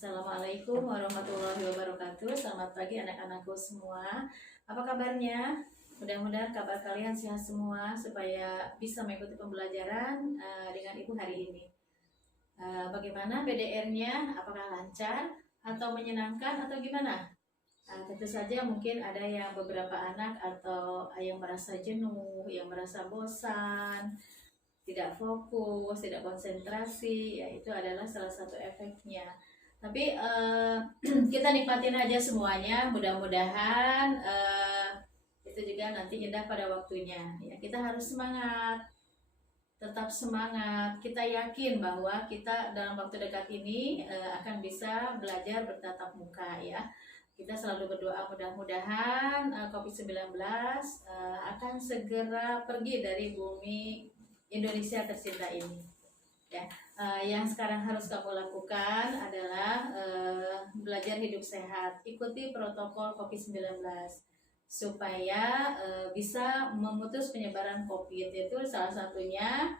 Assalamualaikum warahmatullahi wabarakatuh. Selamat pagi anak-anakku semua. Apa kabarnya? Mudah-mudahan kabar kalian sehat semua supaya bisa mengikuti pembelajaran dengan Ibu hari ini. Bagaimana PDR-nya? Apakah lancar atau menyenangkan atau gimana? Tentu saja mungkin ada yang beberapa anak atau yang merasa jenuh, yang merasa bosan, tidak fokus, tidak konsentrasi, ya itu adalah salah satu efeknya. Tapi kita nikmatin aja semuanya, mudah-mudahan itu juga nanti indah pada waktunya. Ya, kita harus semangat, tetap semangat. Kita yakin bahwa kita dalam waktu dekat ini akan bisa belajar bertatap muka ya. Kita selalu berdoa mudah-mudahan COVID-19 akan segera pergi dari bumi Indonesia tercinta ini. Ya, yang sekarang harus kamu lakukan adalah belajar hidup sehat, ikuti protokol COVID-19 supaya bisa memutus penyebaran COVID. Itu salah satunya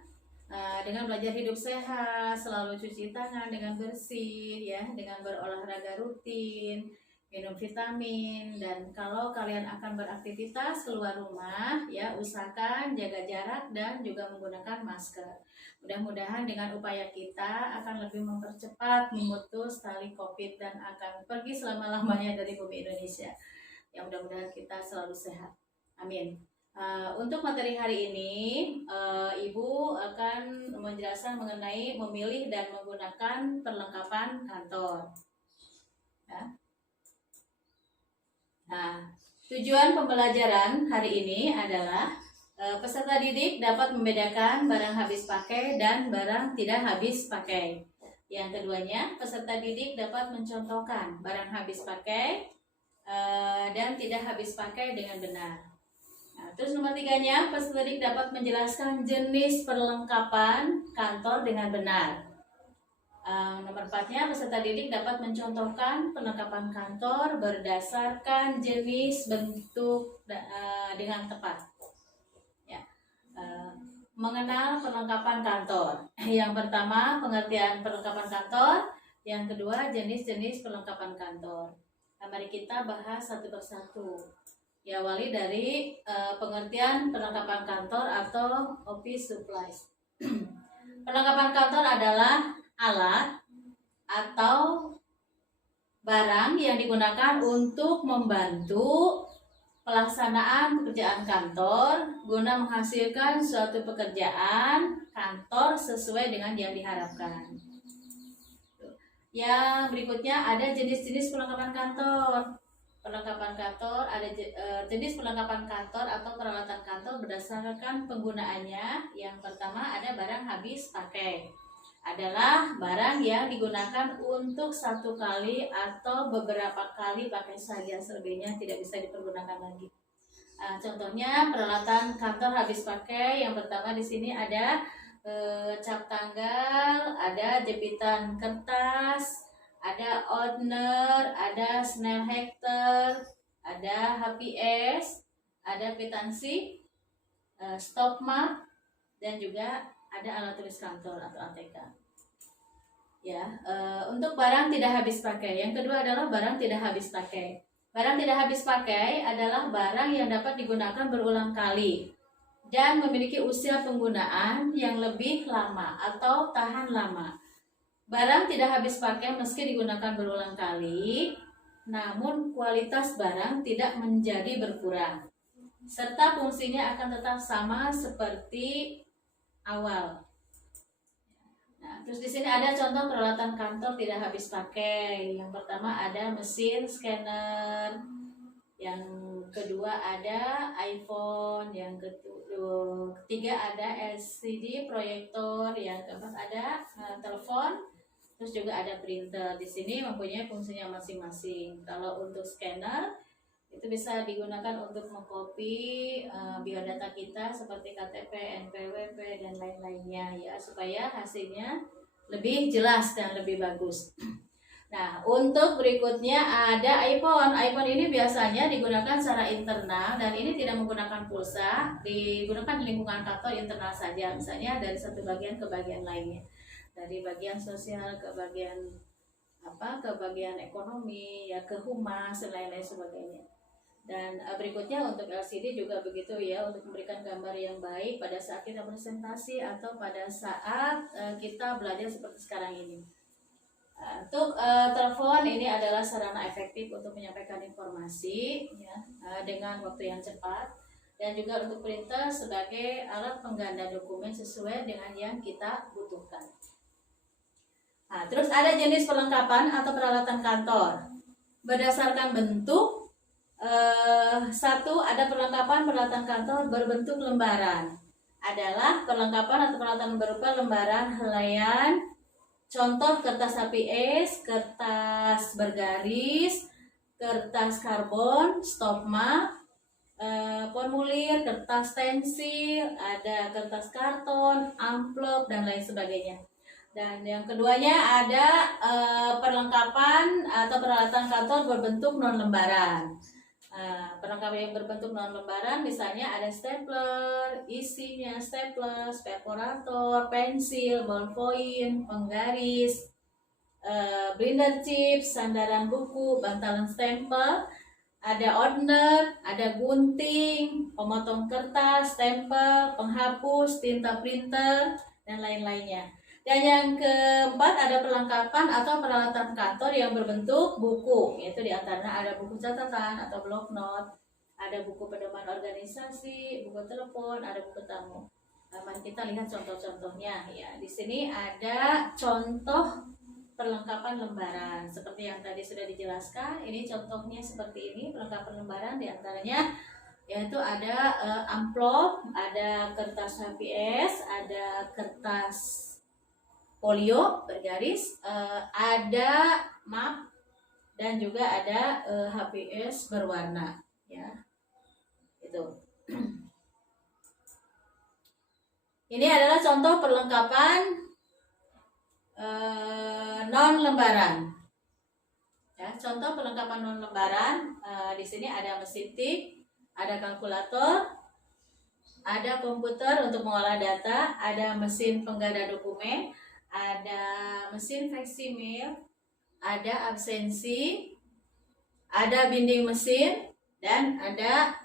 dengan belajar hidup sehat, selalu cuci tangan dengan bersih, ya, dengan berolahraga rutin, minum vitamin, dan kalau kalian akan beraktivitas keluar rumah, ya usahakan jaga jarak dan juga menggunakan masker. Mudah-mudahan dengan upaya kita akan lebih mempercepat memutus tali COVID dan akan pergi selama-lamanya dari bumi Indonesia. Ya mudah-mudahan kita selalu sehat. Amin. Untuk materi hari ini, Ibu akan menjelaskan mengenai memilih dan menggunakan perlengkapan kantor. Ya. Nah, tujuan pembelajaran hari ini adalah peserta didik dapat membedakan barang habis pakai dan barang tidak habis pakai. Yang keduanya, peserta didik dapat mencontohkan barang habis pakai dan tidak habis pakai dengan benar. Nah, terus nomor tiganya, peserta didik dapat menjelaskan jenis perlengkapan kantor dengan benar. Nomor 4-nya, peserta didik dapat mencontohkan perlengkapan kantor berdasarkan jenis bentuk dengan tepat. Ya. Mengenal perlengkapan kantor. Yang pertama, pengertian perlengkapan kantor. Yang kedua, jenis-jenis perlengkapan kantor. Nah, mari kita bahas satu persatu. Ya, awali dari pengertian perlengkapan kantor atau office supplies. Perlengkapan kantor adalah alat atau barang yang digunakan untuk membantu pelaksanaan pekerjaan kantor guna menghasilkan suatu pekerjaan kantor sesuai dengan yang diharapkan. Yang berikutnya ada jenis-jenis perlengkapan kantor. Perlengkapan kantor ada jenis perlengkapan kantor atau peralatan kantor berdasarkan penggunaannya. Yang pertama ada barang habis pakai. Adalah barang yang digunakan untuk satu kali atau beberapa kali pakai saja, selebihnya tidak bisa dipergunakan lagi. Contohnya peralatan kantor habis pakai. Yang pertama di sini ada cap tanggal, ada jepitan kertas, ada owner, ada snail hector, ada HPS, ada kwitansi, stop mark, dan juga ada alat tulis kantor atau ATK. Ya, untuk barang tidak habis pakai. Yang kedua adalah barang tidak habis pakai. Barang tidak habis pakai adalah barang yang dapat digunakan berulang kali dan memiliki usia penggunaan yang lebih lama atau tahan lama. Barang tidak habis pakai meski digunakan berulang kali, namun kualitas barang tidak menjadi berkurang, serta fungsinya akan tetap sama seperti awal. Nah, terus di sini ada contoh peralatan kantor tidak habis pakai. Yang pertama ada mesin scanner, yang kedua ada iPhone, yang ketiga ada LCD proyektor, yang keempat ada telepon, terus juga ada printer. Di sini mempunyai fungsinya masing-masing. Kalau untuk scanner itu bisa digunakan untuk mengcopy biodata kita seperti KTP, NPWP, dan lain-lainnya ya, supaya hasilnya lebih jelas dan lebih bagus. Nah, untuk berikutnya ada iPhone. iPhone ini biasanya digunakan secara internal dan ini tidak menggunakan pulsa, digunakan di lingkungan kantor internal saja, misalnya dari satu bagian ke bagian lainnya, dari bagian sosial ke bagian ke ke bagian ekonomi, ya ke humas dan lain-lain sebagainya. Dan berikutnya untuk LCD juga begitu ya, untuk memberikan gambar yang baik pada saat kita presentasi atau pada saat kita belajar seperti sekarang ini. Untuk telepon ini adalah sarana efektif untuk menyampaikan informasi ya, dengan waktu yang cepat, dan juga untuk printer sebagai alat pengganda dokumen sesuai dengan yang kita butuhkan. Nah, terus ada jenis perlengkapan atau peralatan kantor berdasarkan bentuk. Satu, ada perlengkapan peralatan kantor berbentuk lembaran, adalah perlengkapan atau peralatan berupa lembaran helaian. Contoh kertas HPS, kertas bergaris, kertas karbon, stop map, formulir, kertas stensil, ada kertas karton, amplop, dan lain sebagainya. Dan yang keduanya ada perlengkapan atau peralatan kantor berbentuk non lembaran. Perlengkapan yang berbentuk non lembaran misalnya ada stapler, isinya stapler, perforator, pensil, ballpoint, penggaris, binder chips, sandaran buku, bantalan stempel, ada ordner, ada gunting, pemotong kertas, stempel, penghapus, tinta printer, dan lain-lainnya. Dan yang keempat ada perlengkapan atau peralatan kantor yang berbentuk buku, yaitu diantaranya ada buku catatan atau block note, ada buku pedoman organisasi, buku telepon, ada buku tamu. Mari kita lihat contoh-contohnya ya. Di sini ada contoh perlengkapan lembaran seperti yang tadi sudah dijelaskan. Ini contohnya seperti ini perlengkapan lembaran, diantaranya yaitu ada amplop, ada kertas HPS, ada kertas folio bergaris, ada map, dan juga ada HPS berwarna ya. Itu. Ini adalah contoh perlengkapan non lembaran. Ya, contoh perlengkapan non lembaran, di sini ada mesin tik, ada kalkulator, ada komputer untuk mengolah data, ada mesin pengganda dokumen, ada mesin faksimil, ada absensi, ada binding mesin, dan ada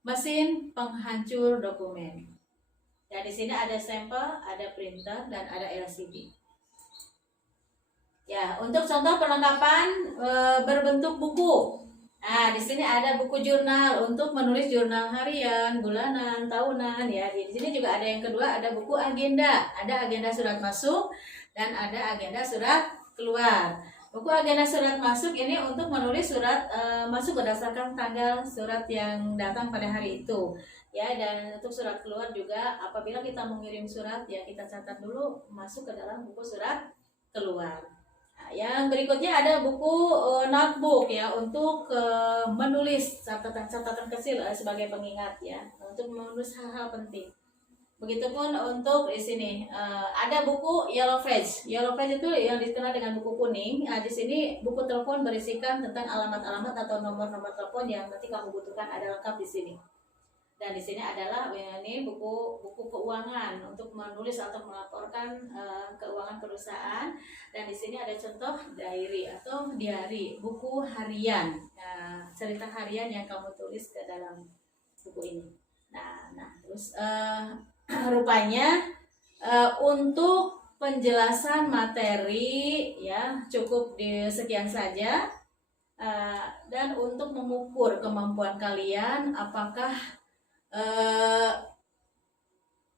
mesin penghancur dokumen. Dan di sini ada sampel, ada printer, dan ada LCD. Ya, untuk contoh perlengkapan berbentuk buku. Nah, di sini ada buku jurnal untuk menulis jurnal harian, bulanan, tahunan ya. Di sini juga ada yang kedua, ada buku agenda. Ada agenda surat masuk dan ada agenda surat keluar. Buku agenda surat masuk ini untuk menulis surat masuk berdasarkan tanggal surat yang datang pada hari itu. Ya, dan untuk surat keluar juga apabila kita mengirim surat ya kita catat dulu masuk ke dalam buku surat keluar. Nah, yang berikutnya ada buku notebook ya untuk menulis catatan-catatan kecil sebagai pengingat ya untuk menulis hal-hal penting. Begitupun untuk di sini ada buku yellow page. Yellow page itu yang dikenal dengan buku kuning. Nah, di sini buku telepon berisikan tentang alamat-alamat atau nomor-nomor telepon yang nanti kamu butuhkan ada lengkap di sini. Dan di sini adalah ini buku keuangan untuk menulis atau melaporkan keuangan perusahaan. Dan di sini ada contoh diary atau diary, buku harian, cerita harian yang kamu tulis ke dalam buku ini. Nah terus rupanya untuk penjelasan materi ya cukup di sekian saja. Dan untuk mengukur kemampuan kalian apakah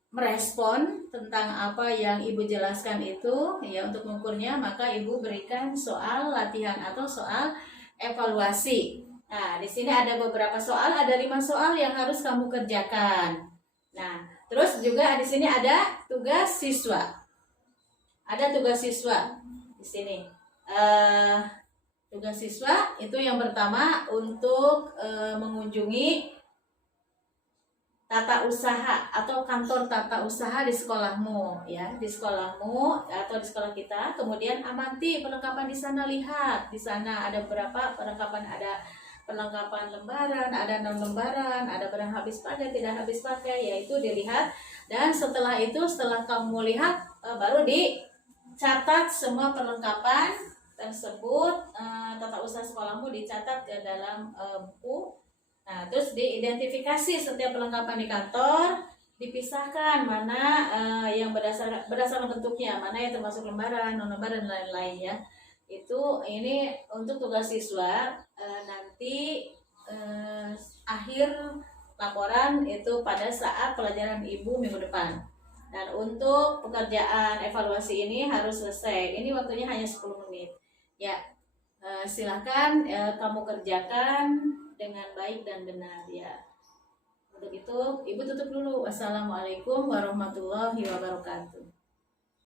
merespon tentang apa yang ibu jelaskan itu ya, untuk mengukurnya maka ibu berikan soal latihan atau soal evaluasi. Nah, di sini ada beberapa soal, ada 5 soal yang harus kamu kerjakan. Nah, terus juga di sini ada tugas siswa. Ada tugas siswa di sini. Tugas siswa itu yang pertama untuk mengunjungi tata usaha atau kantor tata usaha di sekolahmu ya, di sekolahmu atau di sekolah kita. Kemudian amati perlengkapan di sana, lihat di sana ada beberapa perlengkapan, ada perlengkapan lembaran, ada non lembaran, ada barang habis pakai, tidak habis pakai, yaitu dilihat. Dan setelah itu, setelah kamu lihat baru catat semua perlengkapan tersebut, tata usaha sekolahmu dicatat ke dalam buku. Nah, terus diidentifikasi setiap perlengkapan di kantor, dipisahkan mana yang berdasarkan bentuknya, mana yang termasuk lembaran, non lembaran dan lain-lain ya. Ini untuk tugas siswa, nanti akhir laporan itu pada saat pelajaran ibu minggu depan. Dan untuk pekerjaan evaluasi ini harus selesai. Ini waktunya hanya 10 menit. Ya, silakan kamu kerjakan dengan baik dan benar ya. Untuk itu, Ibu tutup dulu. Wassalamualaikum warahmatullahi wabarakatuh.